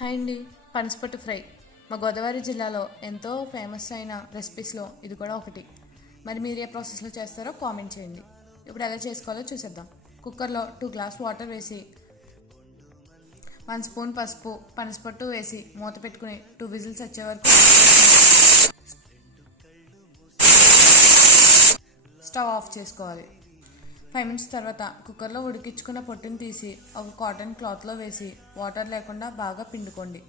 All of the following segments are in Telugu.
హాయ్ అండి. పనసపొట్టు ఫ్రై మా గోదావరి జిల్లాలో ఎంతో ఫేమస్ అయిన రెసిపీస్లో ఇది కూడా ఒకటి. మరి మీరు ఏ ప్రాసెస్లో చేస్తారో కామెంట్ చేయండి. ఇప్పుడు ఎలా చేసుకోవాలో చూసేద్దాం. కుక్కర్లో 2 గ్లాస్ వాటర్ వేసి 1 స్పూన్ పసుపు, పనసపొట్టు వేసి మూత పెట్టుకుని 2 విజిల్స్ వచ్చే వరకు స్టవ్ ఆఫ్ చేసుకోవాలి. 5 మినిట్స్ తర్వాత కుక్కర్లో ఉడికించుకున్న పొట్టుని తీసి ఒక కాటన్ క్లాత్లో వేసి వాటర్ లేకుండా బాగా పిండుకోండి.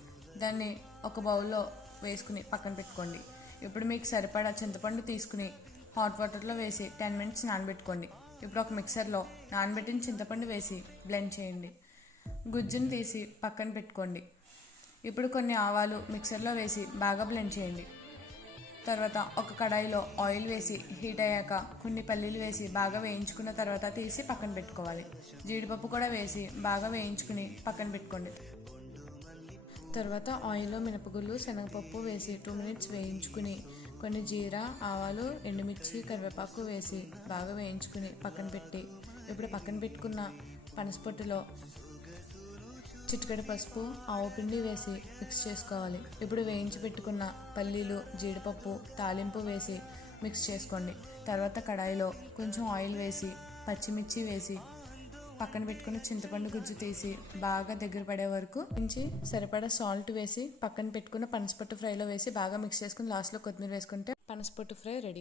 దాన్ని ఒక బౌల్లో వేసుకుని పక్కన పెట్టుకోండి. ఇప్పుడు మీకు సరిపడా చింతపండు తీసుకుని హాట్ వాటర్లో వేసి 10 మినిట్స్ నానబెట్టుకోండి. ఇప్పుడు ఒక మిక్సర్లో నానబెట్టిన చింతపండు వేసి బ్లెండ్ చేయండి. గుజ్జును తీసి పక్కన పెట్టుకోండి. ఇప్పుడు కొన్ని ఆవాలు మిక్సర్లో వేసి బాగా బ్లెండ్ చేయండి. తర్వాత ఒక కడాయిలో ఆయిల్ వేసి హీట్ అయ్యాక కొన్ని పల్లీలు వేసి బాగా వేయించుకున్న తర్వాత తీసి పక్కన పెట్టుకోవాలి. జీడిపప్పు కూడా వేసి బాగా వేయించుకుని పక్కన పెట్టుకోండి. తర్వాత ఆయిల్లో మినపగుళ్ళు, శనగపప్పు వేసి 2 మినిట్స్ వేయించుకుని కొన్ని జీరా, ఆవాలు, ఎండుమిర్చి, కరివేపాకు వేసి బాగా వేయించుకుని పక్కన పెట్టి ఇప్పుడు పక్కన పెట్టుకున్న పనసపొట్టులో చిటికెడు పసుపు, ఆవపిండి వేసి మిక్స్ చేసుకోవాలి. ఇప్పుడు వేయించి పెట్టుకున్న పల్లీలు, జీడిపప్పు, తాలింపు వేసి మిక్స్ చేసుకోండి. తర్వాత కడాయిలో కొంచెం ఆయిల్ వేసి పచ్చిమిర్చి వేసి పక్కన పెట్టుకున్న చింతపండు గుజ్జు తీసి బాగా దగ్గర పడే వరకు ఉంచి సరిపడా సాల్ట్ వేసి పక్కన పెట్టుకున్న పనసపొట్టు ఫ్రైలో వేసి బాగా మిక్స్ చేసుకుని లాస్ట్లో కొత్తిమీర వేసుకుంటే పనసపొట్టు ఫ్రై రెడీ.